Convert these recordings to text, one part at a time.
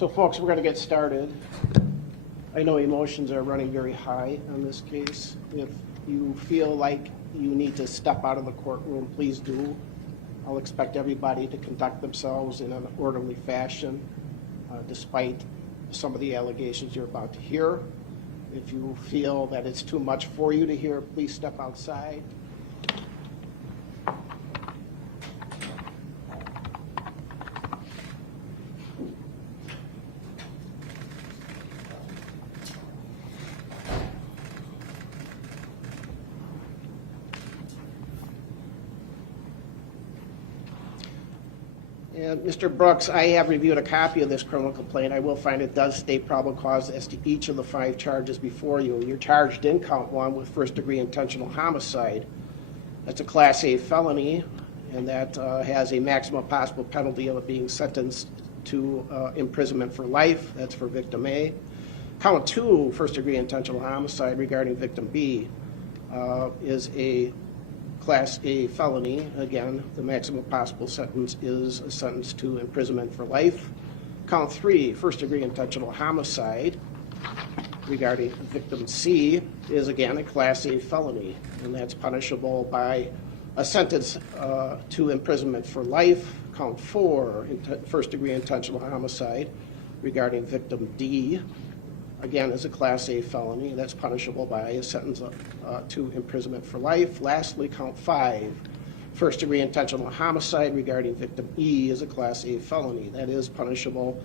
So folks, we're going to get started. I know emotions are running very high on this case. If you feel like you need to step out of the courtroom, please do. I'll expect everybody to conduct themselves in an orderly fashion, despite some of the allegations you're about to hear. If you feel that it's too much for you to hear, please step outside. And Mr. Brooks, I have reviewed a copy of this criminal complaint. I will find it does state probable cause as to each of the 5 charges before you. You're charged in count 1 with first-degree intentional homicide. That's a Class A felony, and that has a maximum possible penalty of being sentenced to imprisonment for life. That's for victim A. Count 2, first-degree intentional homicide regarding victim B, is a Class A felony. Again, the maximum possible sentence is a sentence to imprisonment for life. Count 3, first-degree intentional homicide regarding victim C, is again a Class A felony, and that's punishable by a sentence to imprisonment for life. Count 4, first-degree intentional homicide regarding victim D, again, is a Class A felony. That's punishable by a sentence to imprisonment for life. Lastly, count 5, first-degree intentional homicide regarding victim E, is a Class A felony. That is punishable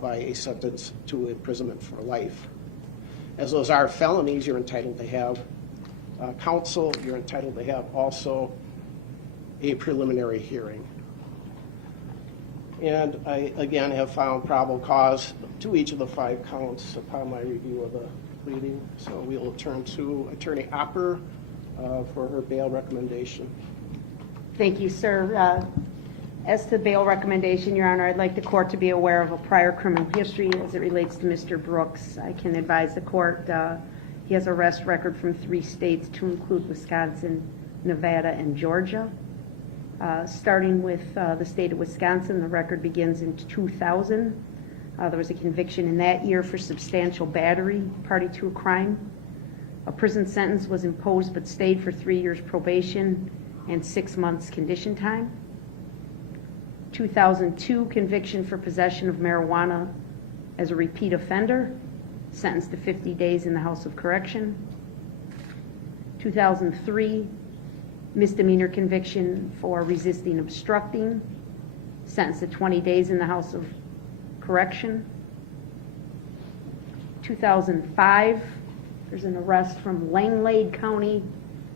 by a sentence to imprisonment for life. As those are felonies, you're entitled to have counsel. You're entitled to have also a preliminary hearing. And I, again, have found probable cause to each of the 5 counts upon my review of the pleading. So we will turn to Attorney Opper for her bail recommendation. Thank you, sir. As to bail recommendation, Your Honor, I'd like the court to be aware of a prior criminal history as it relates to Mr. Brooks. I can advise the court he has arrest record from 3 states to include Wisconsin, Nevada, and Georgia. Starting with the state of Wisconsin, the record begins in 2000. There was a conviction in that year for substantial battery, party to a crime. A prison sentence was imposed but stayed for 3 years probation and 6 months condition time. 2002, conviction for possession of marijuana as a repeat offender, sentenced to 50 days in the House of Correction. 2003, misdemeanor conviction for resisting obstructing, sentenced to 20 days in the House of Correction. 2005, there's an arrest from Langlade County.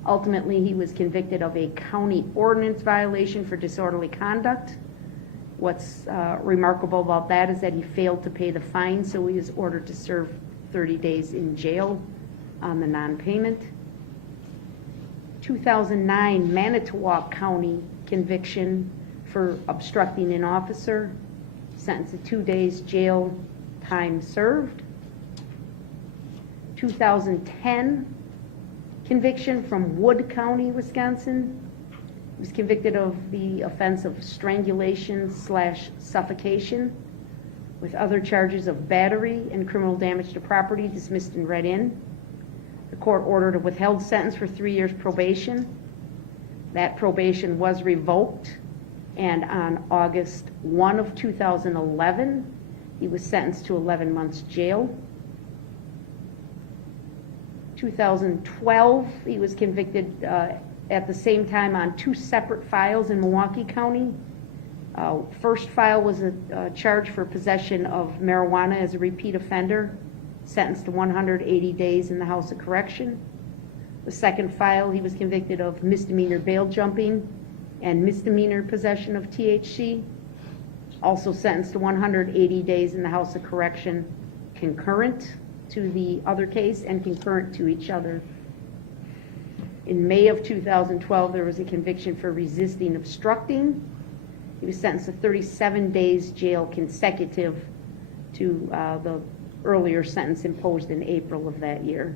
Ultimately, he was convicted of a county ordinance violation for disorderly conduct. What's remarkable about that is that he failed to pay the fine, so he is ordered to serve 30 days in jail on the non-payment. 2009 Manitowoc County conviction for obstructing an officer, sentenced to 2 days jail time served. 2010 conviction from Wood County, Wisconsin. He was convicted of the offense of strangulation/suffocation with other charges of battery and criminal damage to property dismissed and read in. The court ordered a withheld sentence for 3 years probation. That probation was revoked, and on August 1 of 2011, he was sentenced to 11 months jail. 2012, he was convicted at the same time on 2 separate files in Milwaukee County. First file was a charge for possession of marijuana as a repeat offender, sentenced to 180 days in the House of Correction. The second file, he was convicted of misdemeanor bail jumping and misdemeanor possession of THC, also sentenced to 180 days in the House of Correction, concurrent to the other case and concurrent to each other. In May of 2012, there was a conviction for resisting obstructing. He was sentenced to 37 days jail consecutive to the earlier sentence imposed in April of that year.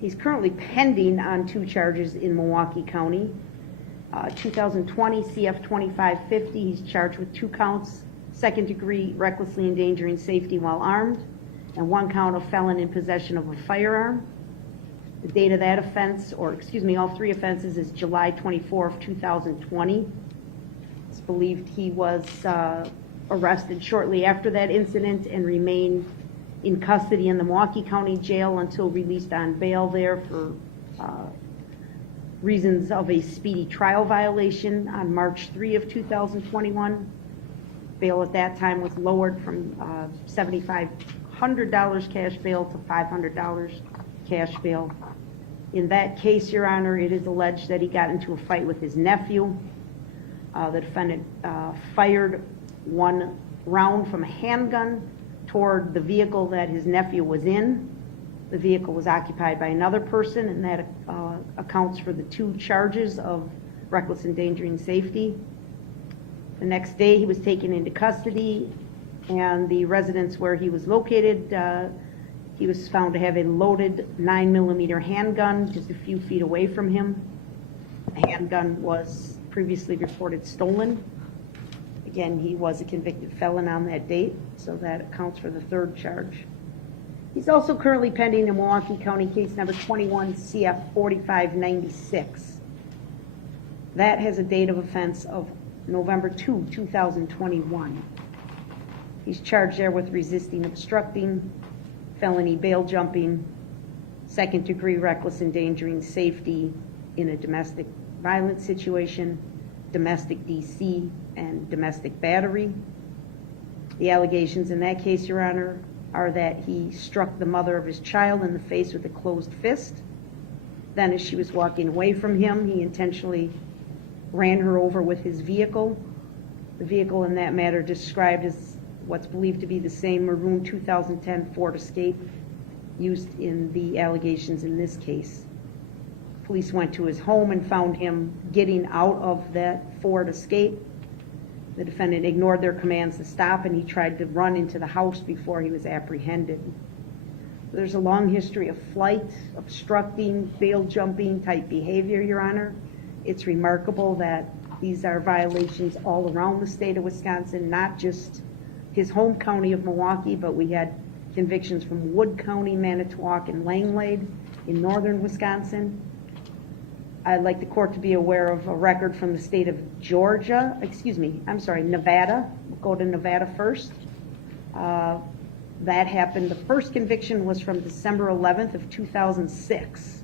He's currently pending on 2 charges in Milwaukee County. 2020 CF 2550, he's charged with 2 counts second-degree recklessly endangering safety while armed, and 1 count of felon in possession of a firearm. The date of that offense, or excuse me, all 3 offenses, is July 24 of 2020. It's believed he was arrested shortly after that incident and remained in custody in the Waukesha County Jail until released on bail there for reasons of a speedy trial violation on March 3 of 2021. Bail at that time was lowered from $7,500 cash bail to $500 cash bail. In that case, Your Honor, it is alleged that he got into a fight with his nephew. The defendant fired 1 round from a handgun toward the vehicle that his nephew was in. The vehicle was occupied by another person, and that accounts for the 2 charges of reckless endangering safety. The next day, he was taken into custody, and the residence where he was located, he was found to have a loaded 9mm handgun just a few feet away from him. The handgun was previously reported stolen. Again, he was a convicted felon on that date, so that accounts for the 3rd charge. He's also currently pending in Milwaukee County case number 21 CF 4596. That has a date of offense of November 2, 2021. He's charged there with resisting obstructing, felony bail jumping, second-degree reckless endangering safety in a domestic violence situation, domestic DC, and domestic battery. The allegations in that case, Your Honor, are that he struck the mother of his child in the face with a closed fist. Then as she was walking away from him, he intentionally ran her over with his vehicle. The vehicle in that matter described as what's believed to be the same maroon 2010 Ford Escape used in the allegations in this case. Police went to his home and found him getting out of that Ford Escape. The defendant ignored their commands to stop, and he tried to run into the house before he was apprehended. There's a long history of flight, obstructing, bail jumping type behavior, Your Honor. It's remarkable that these are violations all around the state of Wisconsin, not just his home county of Milwaukee, but we had convictions from Wood County, Manitowoc, and Langlade in northern Wisconsin. I'd like the court to be aware of a record from the state of Nevada. We'll go to Nevada first. That happened, the first conviction was from December 11th of 2006.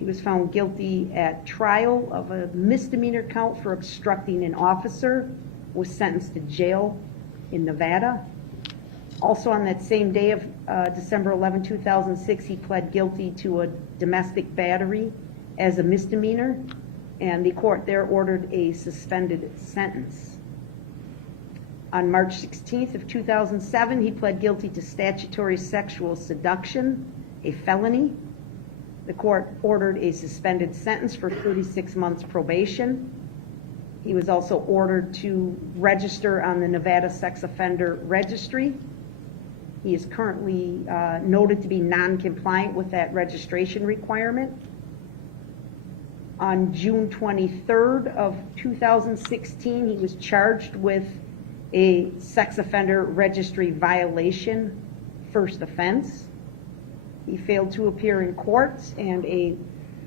He was found guilty at trial of a misdemeanor count for obstructing an officer, was sentenced to jail in Nevada. Also on that same day of December 11, 2006, he pled guilty to a domestic battery as a misdemeanor, and the court there ordered a suspended sentence. On March 16th of 2007, he pled guilty to statutory sexual seduction, a felony. The court ordered a suspended sentence for 36 months probation. He was also ordered to register on the Nevada Sex Offender Registry. He is currently noted to be non-compliant with that registration requirement. On June 23rd of 2016, he was charged with a sex offender registry violation, first offense. He failed to appear in court, and a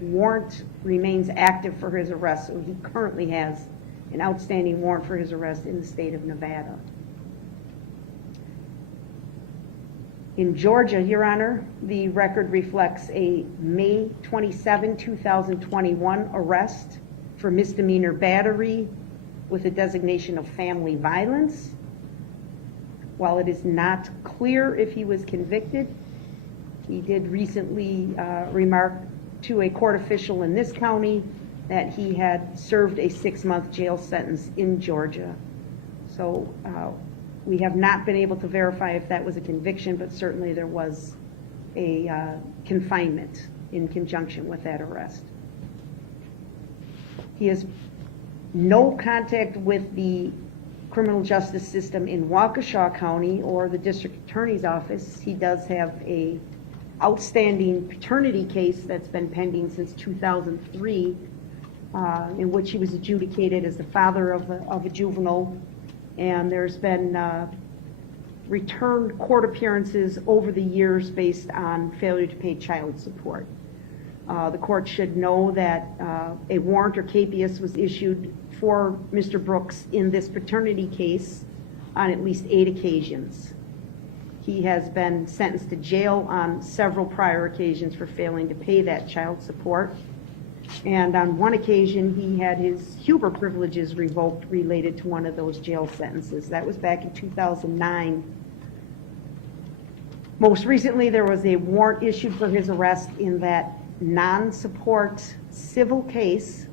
warrant remains active for his arrest, so he currently has an outstanding warrant for his arrest in the state of Nevada. In Georgia, Your Honor, the record reflects a May 27, 2021 arrest for misdemeanor battery with a designation of family violence. While it is not clear if he was convicted, he did recently remark to a court official in this county that he had served a 6-month jail sentence in Georgia. So we have not been able to verify if that was a conviction, but certainly there was a confinement in conjunction with that arrest. He has no contact with the criminal justice system in Waukesha County or the district attorney's office. He does have a outstanding paternity case that's been pending since 2003, in which he was adjudicated as the father of a juvenile, and there's been returned court appearances over the years based on failure to pay child support. The court should know that a warrant or capias was issued for Mr. Brooks in this paternity case on at least 8 occasions. He has been sentenced to jail on several prior occasions for failing to pay that child support. And on one occasion, he had his Huber privileges revoked related to one of those jail sentences. That was back in 2009. Most recently, there was a warrant issued for his arrest in that non-support civil case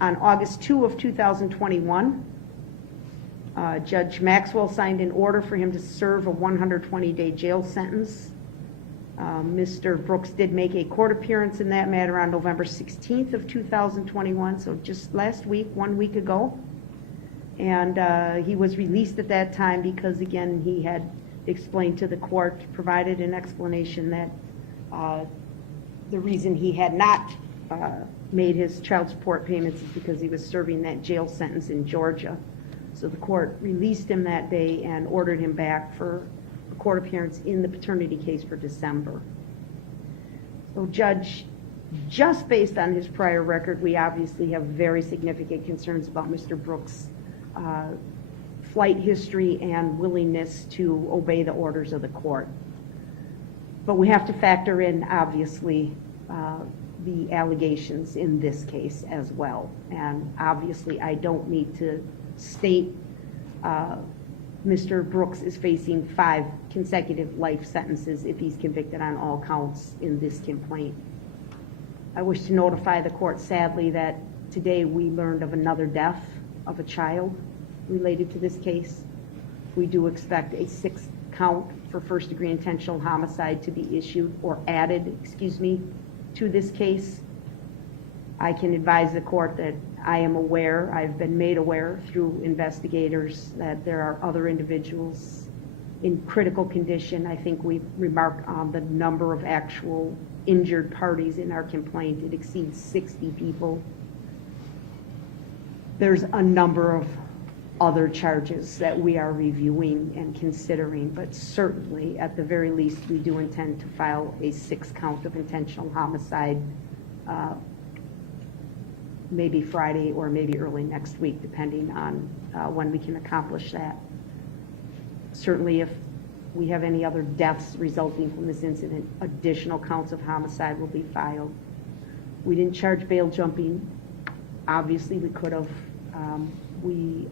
on August 2 of 2021. Judge Maxwell signed an order for him to serve a 120-day jail sentence. Mr. Brooks did make a court appearance in that matter on November 16th of 2021, so just last week, 1 week ago. And he was released at that time because, again, he had explained to the court, provided an explanation that the reason he had not made his child support payments is because he was serving that jail sentence in Georgia. So the court released him that day and ordered him back for a court appearance in the paternity case for December. So Judge, just based on his prior record, we obviously have very significant concerns about Mr. Brooks' flight history and willingness to obey the orders of the court. But we have to factor in, obviously, the allegations in this case as well. And obviously, I don't need to state Mr. Brooks is facing 5 consecutive life sentences if he's convicted on all counts in this complaint. I wish to notify the court, sadly, that today we learned of another death of a child related to this case. We do expect a 6th count for first-degree intentional homicide to be issued or added, to this case. I can advise the court that I am aware, I've been made aware through investigators that there are other individuals in critical condition. I think we remarked on the number of actual injured parties in our complaint. It exceeds 60 people. There's a number of other charges that we are reviewing and considering, but certainly, at the very least, we do intend to file a 6th count of intentional homicide maybe Friday or maybe early next week, depending on when we can accomplish that. Certainly, if we have any other deaths resulting from this incident, additional counts of homicide will be filed. We didn't charge bail jumping. Obviously, we could have. We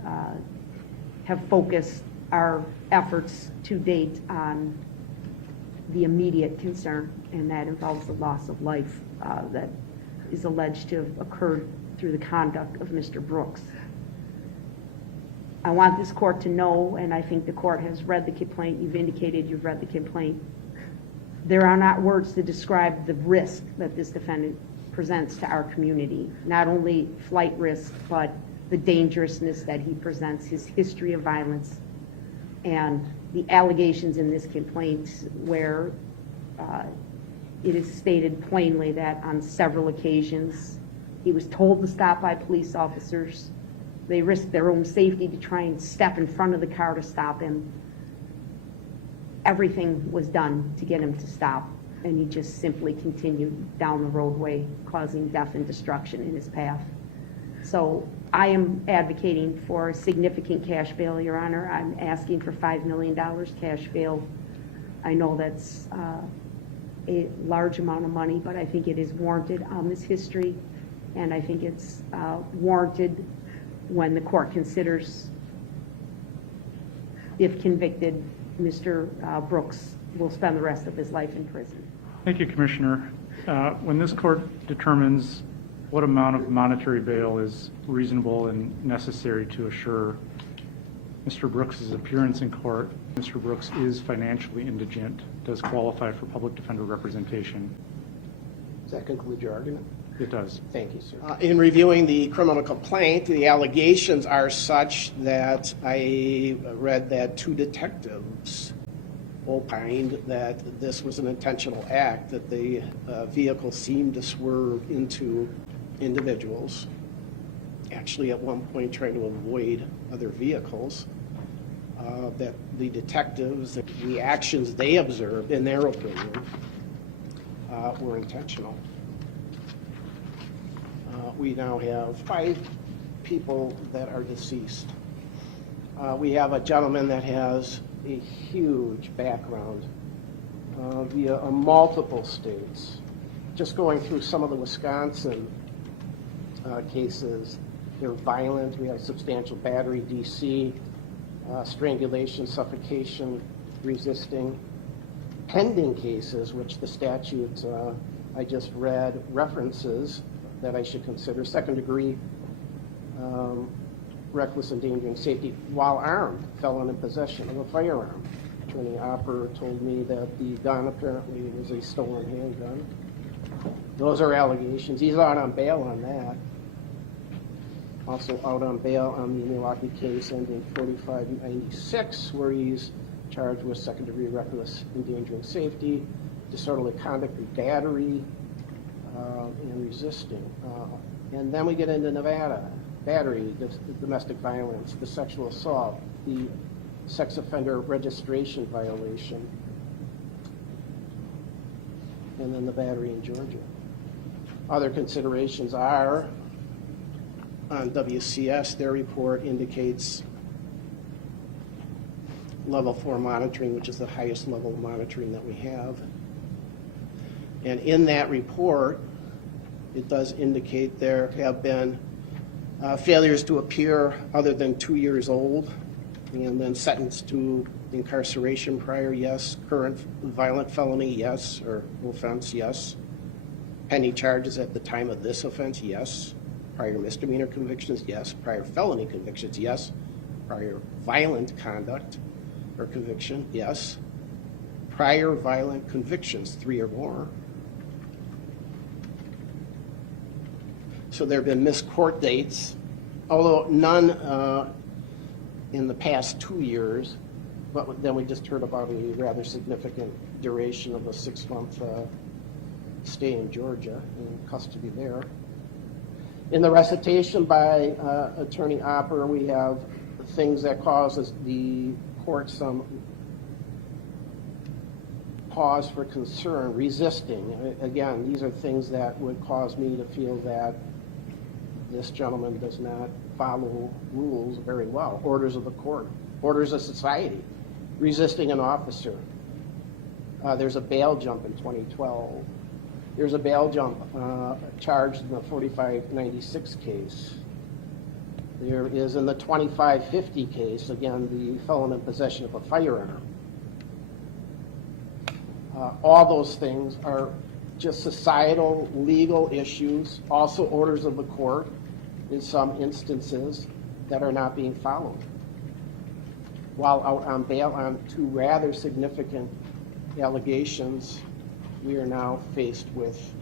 have focused our efforts to date on the immediate concern, and that involves the loss of life that is alleged to have occurred through the conduct of Mr. Brooks. I want this court to know, and I think the court has read the complaint, you've indicated you've read the complaint, there are not words to describe the risk that this defendant presents to our community. Not only flight risk, but the dangerousness that he presents, his history of violence, and the allegations in this complaint where it is stated plainly that on several occasions he was told to stop by police officers. They risked their own safety to try and step in front of the car to stop him. Everything was done to get him to stop, and he just simply continued down the roadway, causing death and destruction in his path. So I am advocating for a significant cash bail, Your Honor. I'm asking for $5 million cash bail. I know that's a large amount of money, but I think it is warranted on this history, and I think it's warranted when the court considers, if convicted, Mr. Brooks will spend the rest of his life in prison. Thank you, Commissioner. When this court determines what amount of monetary bail is reasonable and necessary to assure Mr. Brooks' appearance in court, Mr. Brooks is financially indigent, does qualify for public defender representation. Does that conclude your argument? It does. Thank you, sir. In reviewing the criminal complaint, the allegations are such that I read that 2 detectives opined that this was an intentional act, that the vehicle seemed to swerve into individuals, actually at one point trying to avoid other vehicles, that the detectives, the actions they observed, in their opinion, were intentional. We now have 5 people that are deceased. We have a gentleman that has a huge background via multiple states. Just going through some of the Wisconsin cases, they're violent. We have substantial battery, DC, strangulation, suffocation, resisting. Pending cases, which the statute I just read references that I should consider: second degree reckless endangering safety while armed, felon in possession of a firearm. Attorney Opper told me that the gun apparently was a stolen handgun. Those are allegations. He's out on bail on that. Also out on bail on the Milwaukee case ending 4596, where he's charged with second-degree reckless endangering safety, disorderly conduct and battery, and resisting. And then we get into Nevada: battery, domestic violence, the sexual assault, the sex offender registration violation, and then the battery in Georgia. Other considerations are, on WCS, their report indicates level 4 monitoring, which is the highest level of monitoring that we have. And in that report, it does indicate there have been failures to appear other than 2 years old, and then sentenced to incarceration prior, yes. Current violent felony, yes, or offense, yes. Pending charges at the time of this offense, yes. Prior misdemeanor convictions, yes. Prior felony convictions, yes. Prior violent conduct or conviction, yes. Prior violent convictions, 3 or more. So there have been missed court dates, although none in the past 2 years, but then we just heard about a rather significant duration of a 6-month stay in Georgia, in custody there. In the recitation by Attorney Opper, we have things that causes the court some pause for concern: resisting. Again, these are things that would cause me to feel that this gentleman does not follow rules very well. Orders of the court, orders of society, resisting an officer. There's a bail jump in 2012. There's a bail jump charged in the 4596 case. There is in the 2550 case, again, the felon in possession of a firearm. All those things are just societal, legal issues, also orders of the court in some instances that are not being followed. While out on bail on 2 rather significant allegations, we are now faced with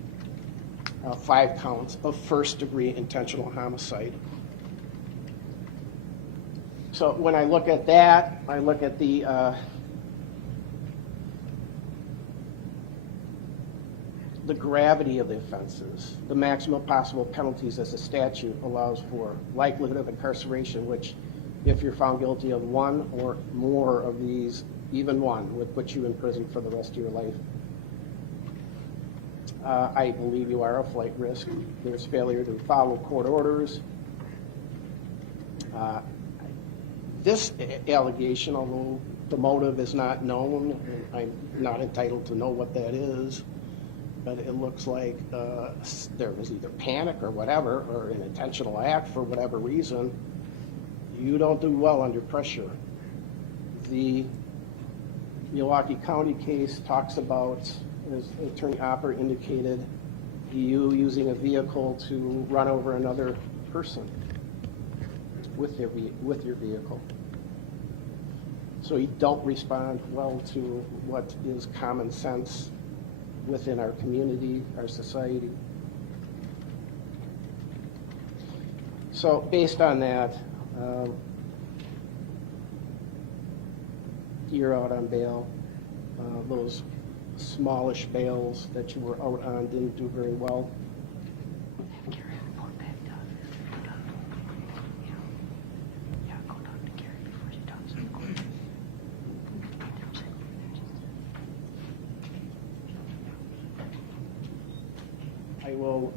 5 counts of first-degree intentional homicide. So when I look at that, I look at the gravity of the offenses, the maximum possible penalties as the statute allows for, likelihood of incarceration, which, if you're found guilty of 1 or more of these, even 1, would put you in prison for the rest of your life. I believe you are a flight risk. There's failure to follow court orders. This allegation, although the motive is not known, and I'm not entitled to know what that is, but it looks like there was either panic or whatever, or an intentional act for whatever reason. You don't do well under pressure. The Milwaukee County case talks about, as Attorney Opper indicated, you using a vehicle to run over another person with your vehicle. So you don't respond well to what is common sense within our community, our society. So based on that, you're out on bail. Those smallish bails that you were out on didn't do very well. I will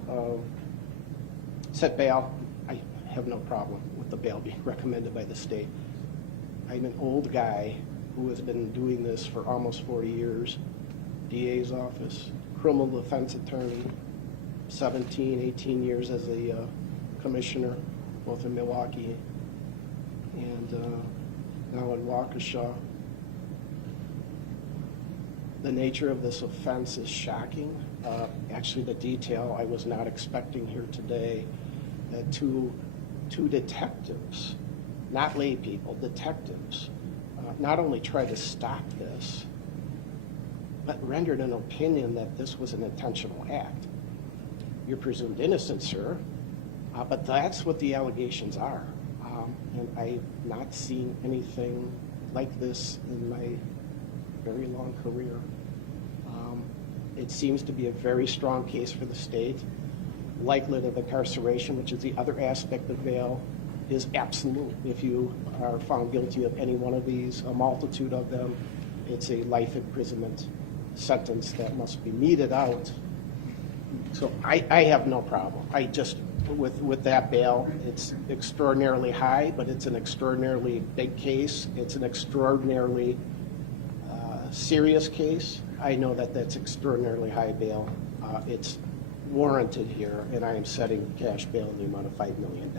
set bail. I have no problem with the bail being recommended by the state. I'm an old guy who has been doing this for almost 40 years. DA's office, criminal defense attorney, 17, 18 years as a commissioner, both in Milwaukee and now in Waukesha. The nature of this offense is shocking. Actually, the detail I was not expecting here today, that two detectives, not lay people, detectives, not only tried to stop this, but rendered an opinion that this was an intentional act. You're presumed innocent, sir, but that's what the allegations are. And I've not seen anything like this in my very long career. It seems to be a very strong case for the state. Likelihood of incarceration, which is the other aspect of bail, is absolute. If you are found guilty of any one of these, a multitude of them, it's a life imprisonment sentence that must be meted out. So I have no problem. I just, with that bail, it's extraordinarily high, but it's an extraordinarily big case. It's an extraordinarily serious case. I know that that's extraordinarily high bail. It's warranted here, and I am setting cash bail in the amount of $5 million.